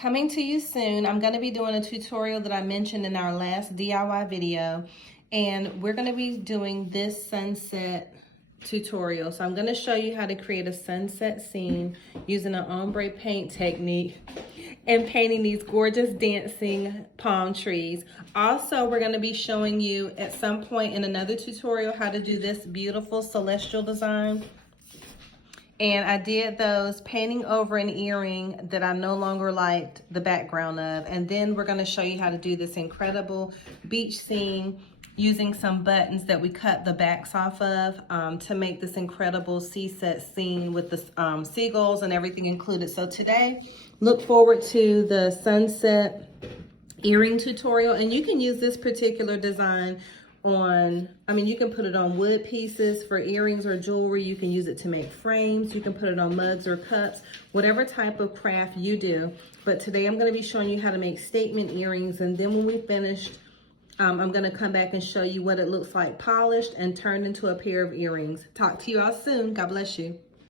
Coming to you soon. I'm going to be doing a tutorial that I mentioned in our last DIY video, and we're going to be doing this sunset tutorial. So I'm going to show you how to create a sunset scene using an ombre paint technique and painting these gorgeous dancing palm trees. Also, we're going to be showing you at some point in another tutorial how to do this beautiful celestial design. And I did those painting over an earring that I no longer liked the background of. And then we're gonna show you how to do this incredible beach scene using some buttons that we cut the backs off of to make this incredible sea set scene with the seagulls and everything included. So today, look forward to the sunset earring tutorial. And you can use this particular design on, you can put it on wood pieces for earrings or jewelry. You can use it to make frames. You can put it on mugs or cups, whatever type of craft you do. But today I'm going to be showing you how to make statement earrings. And then when we finished, I'm going to come back and show you what it looks like polished and turned into a pair of earrings. Talk to you all soon. God bless you.